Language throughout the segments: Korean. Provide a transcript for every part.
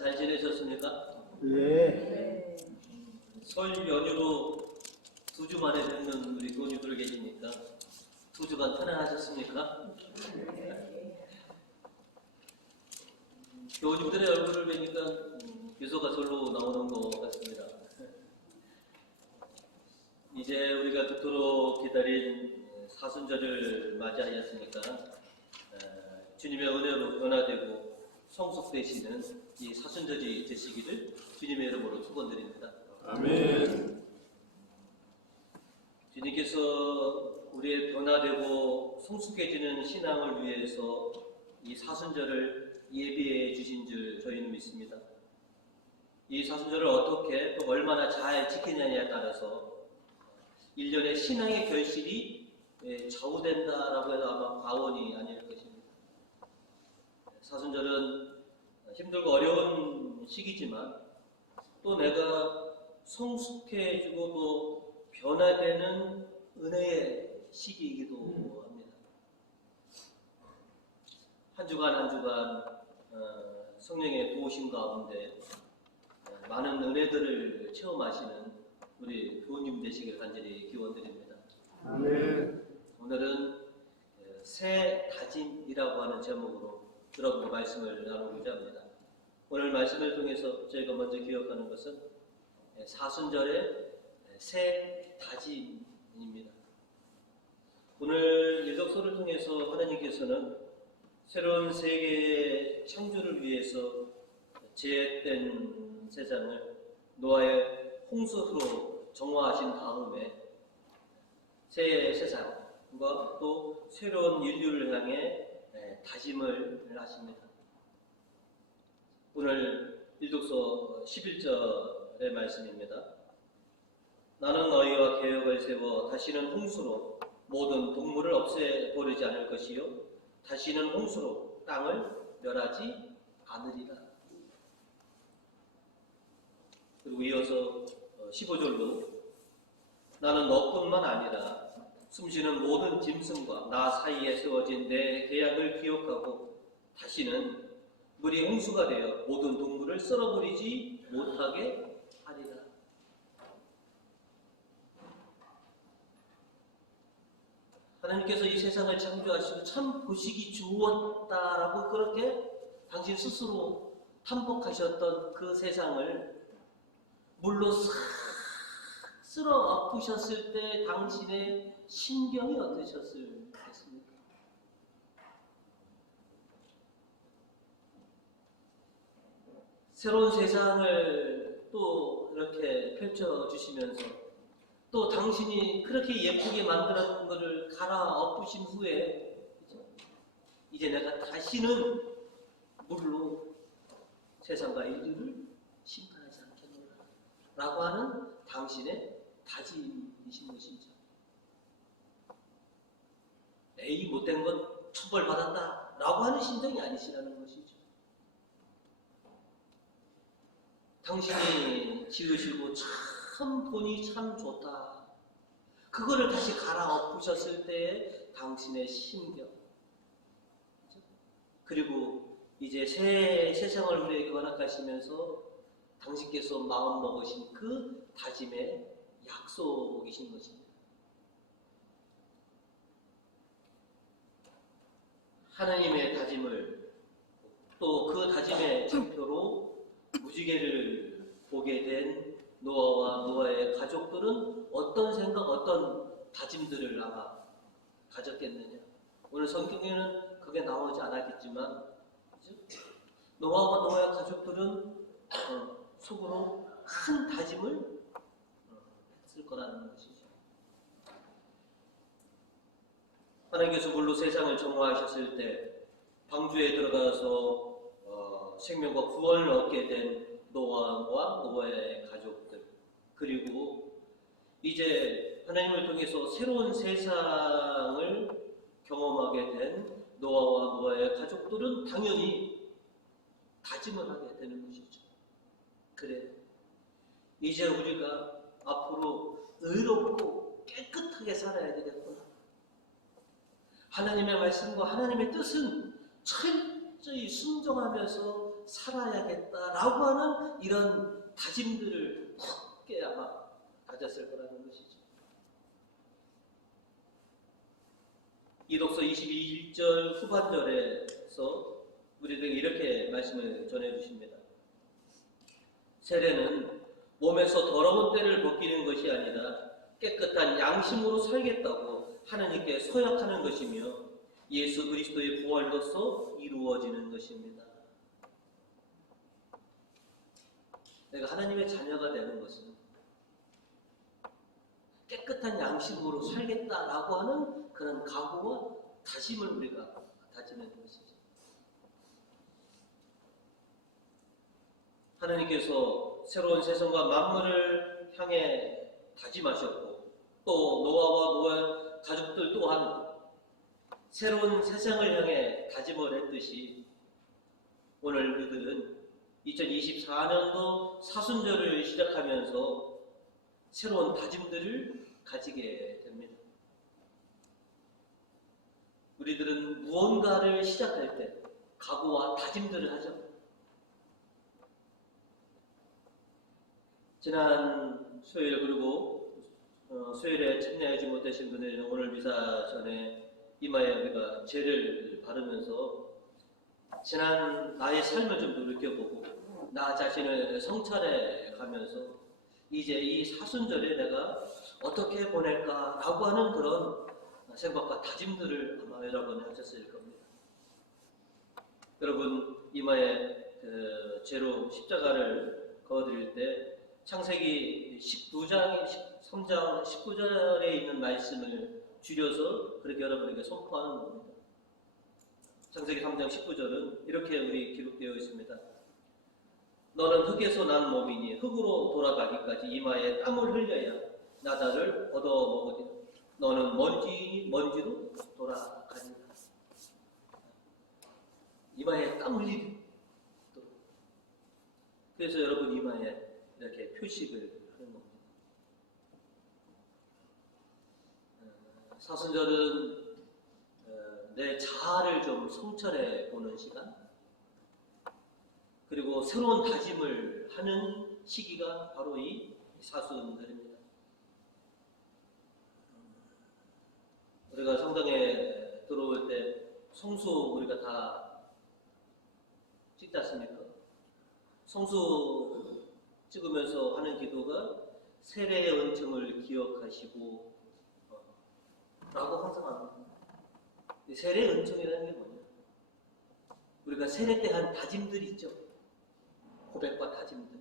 잘 지내셨습니까? 예. 설 연휴로 2주 만에 뵙는 우리 교우님들 계십니까? 2주간 편안하셨습니까? 교우님들의 얼굴을 뵈니까 미소가 절로 나오는 것 같습니다. 이제 우리가 그토록 기다린 사순절을 맞이하였으니까 주님의 은혜로 변화되고 성숙되시는 이 사순절이 되시기를 주님의 이름으로 축원드립니다. 아멘. 주님께서 우리의 변화되고 성숙해지는 신앙을 위해서 이 사순절을 예비해 주신 줄 저희는 믿습니다. 이 사순절을 어떻게 또 얼마나 잘 지키느냐에 따라서 1년의 신앙의 결실이 좌우된다라고 해도 아마 과언이 아닐 것입니다. 사순절은 힘들고 어려운 시기지만 또 내가 성숙해지고 또 변화되는 은혜의 시기이기도 합니다. 한 주간 성령의 도우심 가운데 많은 은혜들을 체험하시는 우리 교우님 되시길 간절히 기원드립니다. 아멘. 오늘은 새 다짐이라고 하는 제목으로 여러분과 말씀을 나누고자 합니다. 오늘 말씀을 통해서 저희가 먼저 기억하는 것은 사순절의 새 다짐입니다. 오늘 일독서를 통해서 하나님께서는 새로운 세계의 창조를 위해서 제했된 세상을 노아의 홍수로 정화하신 다음에 새 세상과 또 새로운 인류를 향해 다짐을 하십니다. 오늘 일독서 11절의 말씀입니다. 나는 너희와 계획을 세워 다시는 홍수로 모든 동물을 없애버리지 않을 것이요 다시는 홍수로 땅을 멸하지 않으리라. 그리고 이어서 15절로 나는 너뿐만 아니라 숨쉬는 모든 짐승과 나 사이에 세워진 내 계약을 기억하고 다시는 물이 홍수가 되어 모든 동물을 썰어버리지 못하게 하리라. 하나님께서 이 세상을 창조하시고 참 보시기 좋았다라고 그렇게 당신 스스로 탐복하셨던 그 세상을 물로 싹 쓸어 엎으셨을 때 당신의 심경이 어떠셨겠습니까? 새로운 세상을 또 이렇게 펼쳐주시면서 또 당신이 그렇게 예쁘게 만들었던 것을 갈아 엎으신 후에 이제 내가 다시는 물로 세상과 인류를 심판하지 않겠노라 라고 하는 당신의 다짐이신 것이죠. 에이 못된 건 처벌받았다 라고 하는 심정이 아니시라는 것이죠. 당신이 지으시고 참 보니 참 좋다. 그거를 다시 갈아 엎으셨을 때의 당신의 심경. 그리고 이제 새 세상을 우리에게 허락하시면서 당신께서 마음 먹으신 그 다짐의 약속이신 것입니다. 하나님의 다짐을 또 그 다짐의 장표로 무지개를 보게 된 노아와 노아의 가족들은 어떤 생각, 어떤 다짐들을 아마 가졌겠느냐. 오늘 성경에는 그게 나오지 않았겠지만 노아와 노아의 가족들은 속으로 큰 다짐을 했을 거라는 것이죠. 하나님께서 물로 세상을 정화하셨을 때 방주에 들어가서 생명과 구원을 얻게 된 노아와 노아의 가족들, 그리고 이제 하나님을 통해서 새로운 세상을 경험하게 된 노아와 노아의 가족들은 당연히 다짐을 하게 되는 것이죠. 그래, 이제 우리가 앞으로 의롭고 깨끗하게 살아야 되겠구나. 하나님의 말씀과 하나님의 뜻은 철저히 순종하면서 살아야겠다라고 하는 이런 다짐들을 굳게 아마 가졌을 거라는 것이죠. 이독서 22절 후반절에서 우리에게 이렇게 말씀을 전해주십니다. 세례는 몸에서 더러운 때를 벗기는 것이 아니라 깨끗한 양심으로 살겠다고 하나님께 서약하는 것이며 예수 그리스도의 부활로서 이루어지는 것입니다. 내가 하나님의 자녀가 되는 것은 깨끗한 양심으로 살겠다라고 하는 그런 각오와 다짐을 우리가 다지는 것이죠. 하나님께서 새로운 세상과 만물을 향해 다짐하셨고 또 노아와 노아의 가족들 또한 새로운 세상을 향해 다짐을 했듯이 오늘 그들은 2024년도 사순절을 시작하면서 새로운 다짐들을 가지게 됩니다. 우리들은 무언가를 시작할 때 각오와 다짐들을 하죠. 지난 수요일 그리고 수요일에 참여하지 못하신 분들은 오늘 미사 전에 이마에 우리가 죄를 바르면서 지난 나의 삶을 좀 돌이켜보고 나 자신을 성찰해 가면서 이제 이 사순절에 내가 어떻게 보낼까라고 하는 그런 생각과 다짐들을 아마 여러분이 하셨을 겁니다. 여러분 이마에 죄로 십자가를 그어드릴 때 창세기 12장, 13장, 19절에 있는 말씀을 줄여서 그렇게 여러분에게 선포하는 겁니다. 창세기 3장 19절은 이렇게 우리 기록되어 있습니다. 너는 흙에서 난 몸이니 흙으로 돌아가기까지 이마에 땀을 흘려야 나다를 얻어먹으리라. 너는 먼지니 먼지로 돌아가리라. 이마에 땀 흘리리. 그래서 여러분 이마에 이렇게 표식을 하는 겁니다. 사순절은 내 자아를 좀 성찰해 보는 시간, 그리고 새로운 다짐을 하는 시기가 바로 이 사순절입니다. 우리가 성당에 들어올 때 성수 우리가 다 찍지 않습니까? 성수 찍으면서 하는 기도가 세례의 은총을 기억하시고 라고 항상 합니다. 세례의 은총이라는 게 뭐냐? 우리가 세례 때 한 다짐들이 있죠. 고백과 다짐들.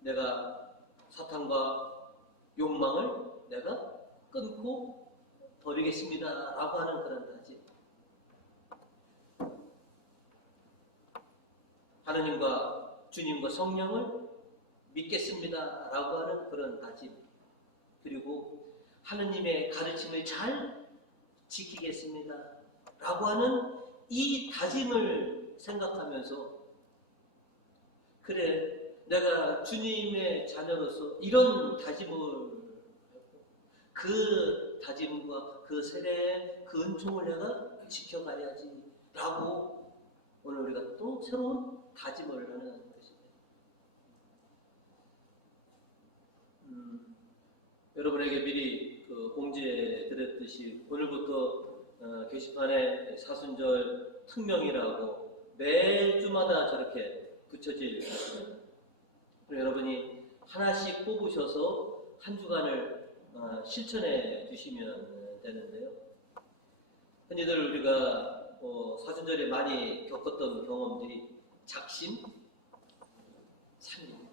내가 사탄과 욕망을 내가 끊고 버리겠습니다 라고 하는 그런 다짐. 하나님과 주님과 성령을 믿겠습니다 라고 하는 그런 다짐. 그리고 하느님의 가르침을 잘 지키겠습니다 라고 하는 이 다짐을 생각하면서 그래 내가 주님의 자녀로서 이런 다짐을 그 다짐과 그 세례의 그 은총을 내가 지켜가야지 라고 오늘 우리가 또 새로운 다짐을 하는 것입니다. 여러분에게 미리 공지해 드렸듯이 오늘부터 게시판에 사순절 특명이라고 매주마다 저렇게 붙여질 것입니다. 여러분이 하나씩 뽑으셔서 한 주간을 실천해 주시면 되는데요. 흔히들 우리가 사순절에 많이 겪었던 경험들이 작심, 3일.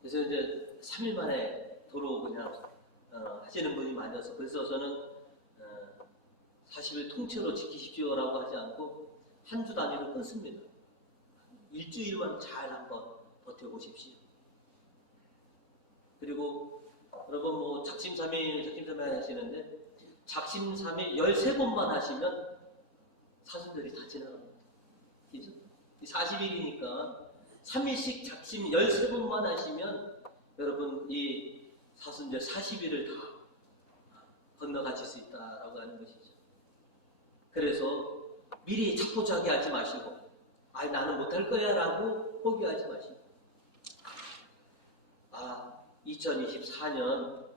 그래서 이제 3일 만에 도로 그냥 하시는 분이 많아서 그래서 저는 40일 통째로 지키십시오라고 하지 않고 한 주 단위로 끊습니다. 일주일만 잘 한번 버텨보십시오. 그리고 여러분 작심 3일 하시는데 작심 3일 13번만 하시면 사순절이 다 지나갑니다. 그죠? 40일이니까 3일씩 작심 13번만 하시면 여러분 이 사순절 40일을 다 건너가실 수 있다라고 하는 것이죠. 그래서 미리 자포자기 하지 마시고, 나는 못할 거야 라고 포기하지 마시고, 2024년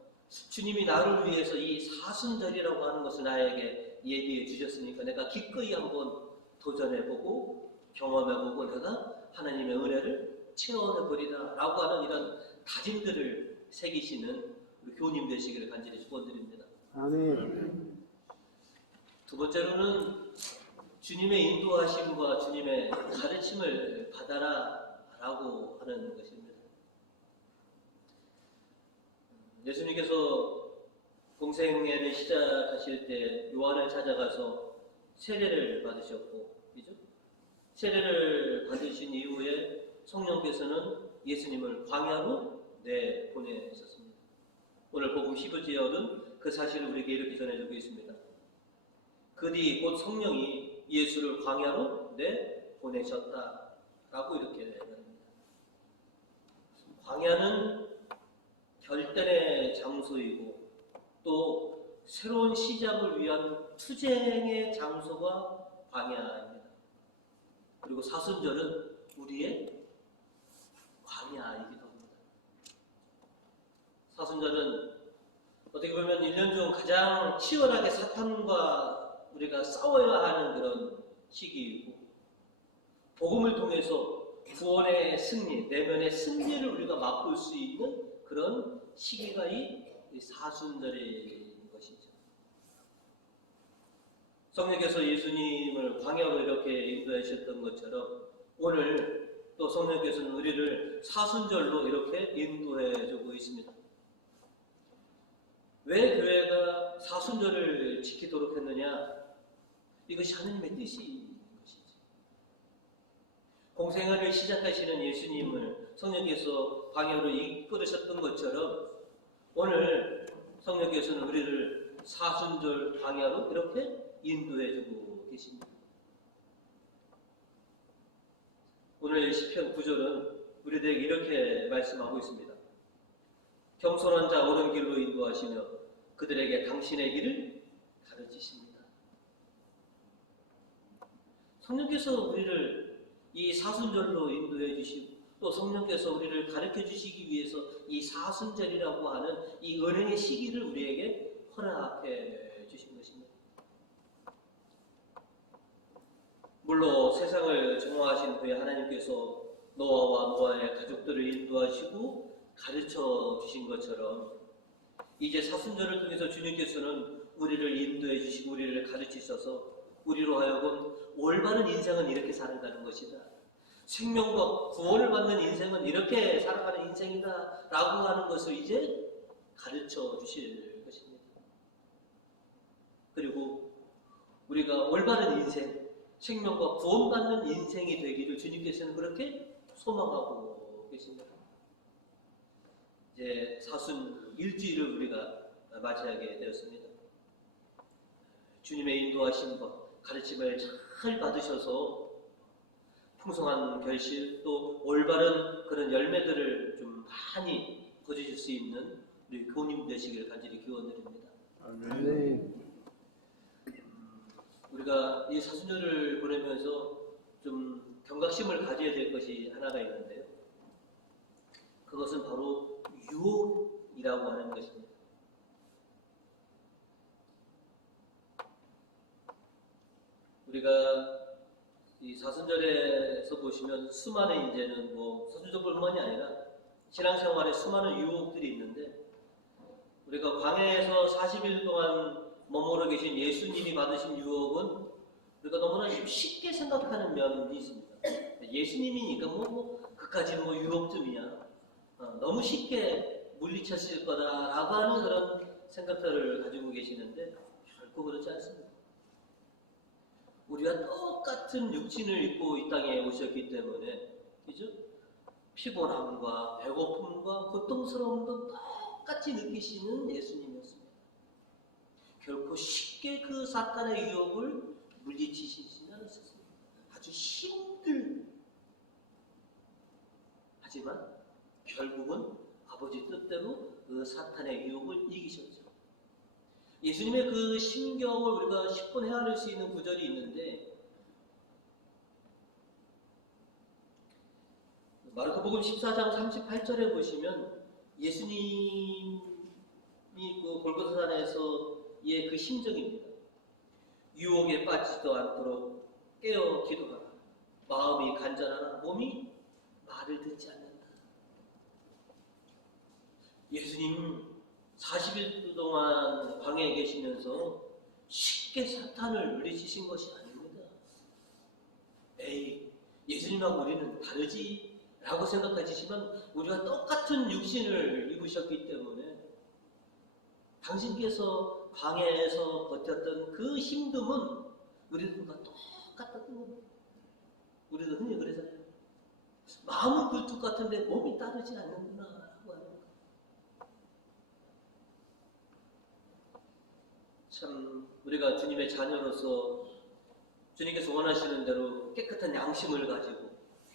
주님이 나를 위해서 이 사순절이라고 하는 것을 나에게 예비해 주셨으니까 내가 기꺼이 한번 도전해보고 경험해보고 내가 하나님의 은혜를 체험해버리라 라고 하는 이런 다짐들을 새기시는 우리 교우님 되시기를 간절히 축원드립니다. 아멘. 두 번째로는 주님의 인도하심과 주님의 가르침을 받아라 라고 하는 것입니다. 예수님께서 공생애를 시작하실 때 요한을 찾아가서 세례를 받으셨고, 그죠? 세례를 받으신 이후에 성령께서는 예수님을 광야로 내보내셨습니다. 오늘 복음 15제역은 그 사실을 우리에게 이렇게 전해주고 있습니다. 그 뒤 곧 성령이 예수를 광야로 내보내셨다라고 이렇게 말합니다. 광야는 결단의 장소이고 또 새로운 시작을 위한 투쟁의 장소가 광야입니다. 그리고 사순절은 우리의 광야이기도 합니다. 사순절은 어떻게 보면 1년 중 가장 치열하게 사탄과 우리가 싸워야 하는 그런 시기이고, 복음을 통해서 구원의 승리, 내면의 승리를 우리가 맛볼 수 있는 그런 시기가 이 사순절인 것이죠. 성령께서 예수님을 광야로 이렇게 인도하셨던 것처럼 오늘 또 성령께서는 우리를 사순절로 이렇게 인도해 주고 있습니다. 왜 교회가 사순절을 지키도록 했느냐? 이것이 하나님의 뜻인 것이죠. 공생애를 시작하시는 예수님을 성령께서 광야로 이끌으셨던 것처럼 오늘 성령께서는 우리를 사순절 광야로 이렇게 인도해주고 계십니다. 오늘 시편 9절은 우리들에게 이렇게 말씀하고 있습니다. 겸손한 자 옳은 길로 인도하시며 그들에게 당신의 길을 가르치십니다. 성령께서 우리를 이 사순절로 인도해 주시고 또 성령께서 우리를 가르쳐 주시기 위해서 이 사순절이라고 하는 이 은혜의 시기를 우리에게 허락해 주신 것입니다. 물론 세상을 정화하신 후에 하나님께서 노아와 노아의 가족들을 인도하시고 가르쳐 주신 것처럼 이제 사순절을 통해서 주님께서는 우리를 인도해 주시고 우리를 가르치셔서 우리로 하여금 올바른 인생은 이렇게 살아가는 것이다. 생명과 구원을 받는 인생은 이렇게 살아가는 인생이다 라고 하는 것을 이제 가르쳐 주실 것입니다. 그리고 우리가 올바른 인생, 생명과 구원받는 인생이 되기를 주님께서는 그렇게 소망하고 계십니다. 이제 사순 일주일을 우리가 맞이하게 되었습니다. 주님의 인도하심과 가르침을 잘 받으셔서 풍성한 결실 또 올바른 그런 열매들을 좀 많이 거두실 수 있는 우리 교우님 되시기를 간절히 기원드립니다. 아멘. 우리가 이 사순절을 보내면서 좀 경각심을 가져야 될 것이 하나가 있는데요. 그것은 바로 유혹이라고 하는 것입니다. 우리가 이 사순절에서 보시면 수많은 이제는 뭐 사순절뿐만이 아니라 신앙생활에 수많은 유혹들이 있는데 우리가 광야에서 40일 동안 머무르 계신 예수님이 받으신 유혹은 우리가 너무나 쉽게 생각하는 면이 있습니다. 예수님이니까 그까지 유혹쯤이야. 너무 쉽게 물리쳤을 거다라고 하는 그런 생각들을 가지고 계시는데 결코 그렇지 않습니다. 우리가 똑같은 육신을 입고 이 땅에 오셨기 때문에 그죠? 피곤함과 배고픔과 고통스러움도 똑같이 느끼시는 예수님이었습니다. 결코 쉽게 그 사탄의 유혹을 물리치시지는 않으셨습니다. 아주 힘들게 하지만 결국은 아버지 뜻대로 그 사탄의 유혹을 이기셨죠. 예수님의 그 심경을 우리가 10분 헤아릴 수 있는 구절이 있는데 마르코복음 14장 38절에 보시면 예수님이 그 골고타산에서의 그 심정입니다. 유혹에 빠지지도 않도록 깨어 기도하라. 마음이 간절하나 몸이 말을 듣지 않는다. 예수님 40일 동안 광야에 계시면서 쉽게 사탄을 물리치신 것이 아닙니다. 에이, 예수님하고 우리는 다르지? 라고 생각하시지만 우리가 똑같은 육신을 입으셨기 때문에 당신께서 광야에서 버텼던 그 힘듦은 우리들과 똑같았던 겁니다. 우리도 흔히 그러잖아요. 마음은 굴뚝 같은데 몸이 따르지 않는구나 라고 하는 거. 참 우리가 주님의 자녀로서 주님께서 원하시는 대로 깨끗한 양심을 가지고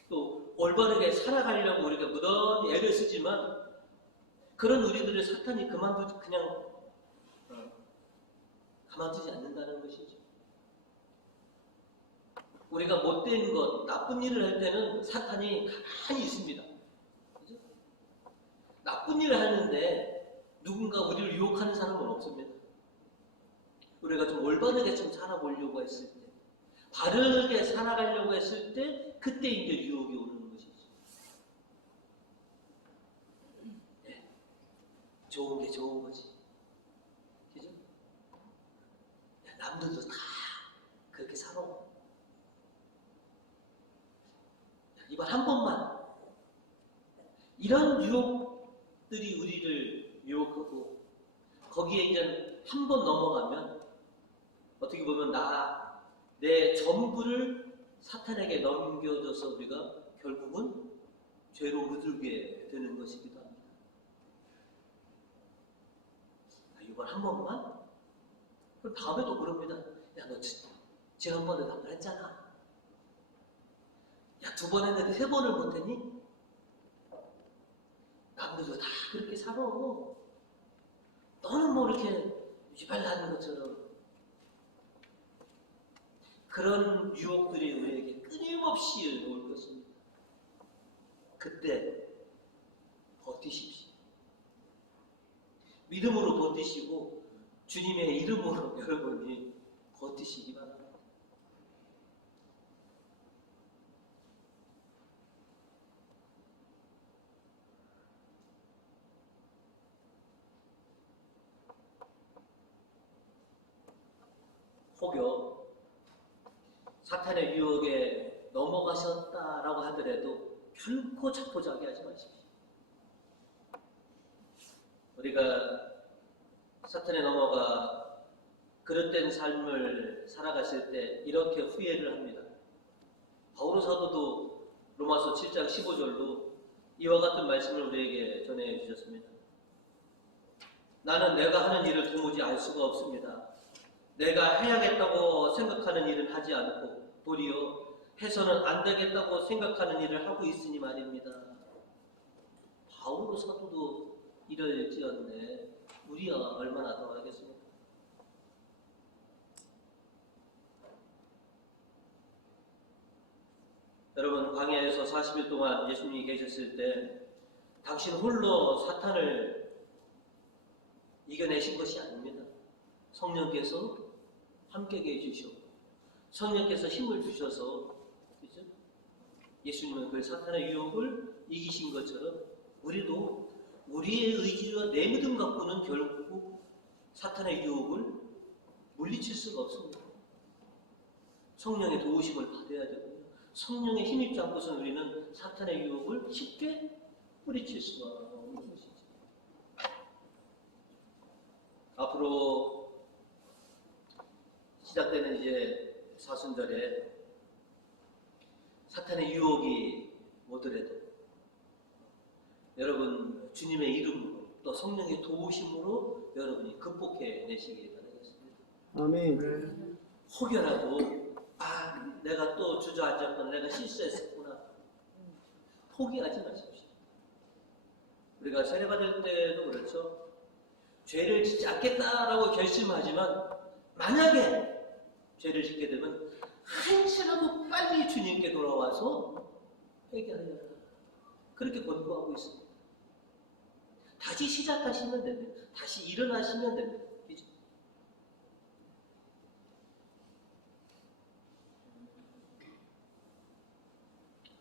또 올바르게 살아가려고 우리가 무던히 애를 쓰지만 그런 우리들을 사탄이 가만두지 않는다는 것이죠. 우리가 못된 것, 나쁜 일을 할 때는 사탄이 가만히 있습니다. 그죠? 나쁜 일을 하는데 누군가 우리를 유혹하는 사람은 없습니다. 우리가 좀 올바르게 좀 살아보려고 했을 때, 바르게 살아가려고 했을 때, 그때 이제 유혹이 오는 것이죠. 네. 좋은 게 좋은 거지. 그죠? 남들도 다 그렇게 살아. 이번 한 번만 이런 유혹들이 우리를 유혹하고 거기에 이제 한 번 넘어가면 어떻게 보면 내 전부를 사탄에게 넘겨줘서 우리가 결국은 죄로 물들게 되는 것이기도 합니다. 이번 한 번만? 그럼 다음에도 그럽니다. 야, 너 지난번에도 안 그랬잖아. 야, 2번 했는데 3번을 못했니? 남들도 다 그렇게 살아. 너는 뭐 이렇게 유발나는 것처럼. 그런 유혹들이 우리에게 끊임없이 올 것입니다. 그때 버티십시오. 믿음으로 버티시고 주님의 이름으로 여러분이 버티시기 바랍니다. 혹여 사탄의 유혹에 넘어가셨다라고 하더라도 결코 자포자기하지 마십시오. 우리가 사탄에 넘어가 그릇된 삶을 살아갔을 때 이렇게 후회를 합니다. 바오로 사도도 로마서 7장 15절로 이와 같은 말씀을 우리에게 전해 주셨습니다. 나는 내가 하는 일을 도무지 알 수가 없습니다. 내가 해야겠다고 생각하는 일은 하지 않고 도리어 해서는 안 되겠다고 생각하는 일을 하고 있으니 말입니다. 바오로 사도도 이럴지언데 우리야 얼마나 더 하겠습니까? 여러분, 광야에서 40일 동안 예수님이 계셨을 때 당신 홀로 사탄을 이겨내신 것이 아닙니다. 성령께서 함께 계시고 성령께서 힘을 주셔서, 그죠? 예수님은 그 사탄의 유혹을 이기신 것처럼 우리도 우리의 의지와 내 믿음 갖고는 결국 사탄의 유혹을 물리칠 수가 없습니다. 성령의 도우심을 받아야 되고요. 성령의 힘입지 않고서는 우리는 사탄의 유혹을 쉽게 뿌리칠 수가 없는 것이죠. 앞으로 시작되는 이제 사순절에 사탄의 유혹이 오더라도 여러분 주님의 이름으로 또 성령의 도우심으로 여러분이 극복해 내시기 바라겠습니다. 아멘. 혹여라도 내가 또 주저앉았구나, 내가 실수했었구나, 포기하지 마십시오. 우리가 세례받을 때도 그렇죠. 죄를 짓지 않겠다라고 결심하지만 만약에 죄를 짓게 되면 한시라도 빨리 주님께 돌아와서 회개하여라. 그렇게 권고하고 있습니다. 다시 시작하시면 됩니다. 다시 일어나시면 됩니다. 그죠?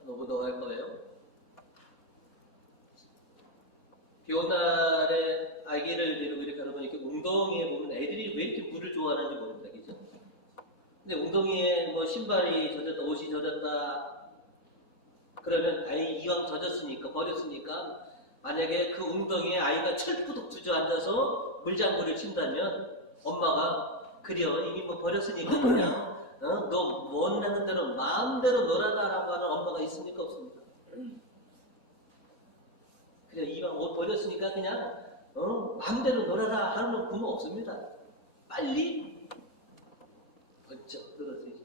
너무 더 할 거예요. 비 오는 날에 아기를 데리고 이렇게 하다 보니까 웅덩이에 보면 애들이 왜 이렇게 물을 좋아하는지 모릅니다. 그죠? 근데 웅덩이에 뭐 신발이 젖었다, 옷이 젖었다, 그러면 아이 이왕 젖었으니까, 버렸으니까, 만약에 그 웅덩이에 아이가 철푸덕 주저앉아서 물장구를 친다면 엄마가 그려 이미 뭐 버렸으니까 그냥 너 원하는 대로 마음대로 놀아라라고 하는 엄마가 있습니까? 없습니까? 그냥 이왕 옷 버렸으니까 그냥 마음대로 놀아라 하는 부모 없습니다. 빨리 번쩍 들어서야지.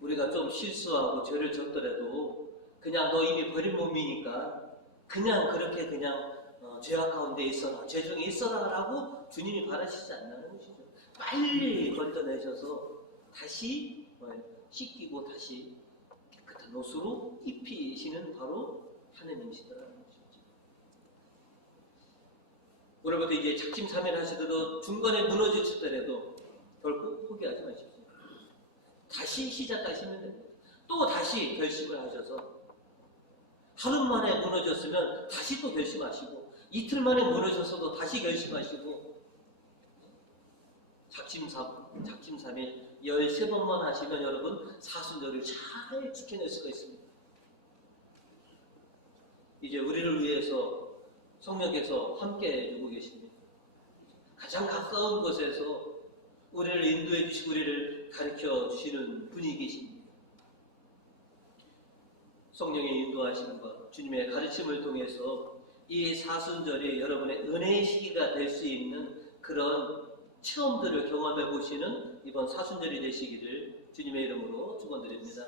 우리가 좀 실수하고 죄를 졌더라도 그냥 너 이미 버린 몸이니까 그냥 그렇게 그냥 죄악 가운데 있어라, 죄 중에 있어라 라고 주님이 바라시지 않는 것이죠. 빨리 건져내셔서 다시 씻기고 다시 깨끗한 옷으로 입히시는 바로 하느님이시더라는 것이죠. 오늘부터 이제 작심삼일 하시더라도 중간에 무너지시더라도 결코 포기하지 마십시오. 다시 시작하시면 됩니다. 또 다시 결심을 하셔서 하루 만에 무너졌으면 다시 또 결심하시고 이틀 만에 무너졌어도 다시 결심하시고 작심삼일 13번만 하시면 여러분 사순절을 잘 지켜낼 수가 있습니다. 이제 우리를 위해서 성령께서 함께 해주고 계십니다. 가장 가까운 곳에서 우리를 인도해 주시고 우리를 가르쳐 주시는 분이 계십니다. 성령의 인도하심과 주님의 가르침을 통해서 이 사순절이 여러분의 은혜의 시기가 될 수 있는 그런 체험들을 경험해 보시는 이번 사순절이 되시기를 주님의 이름으로 축원드립니다.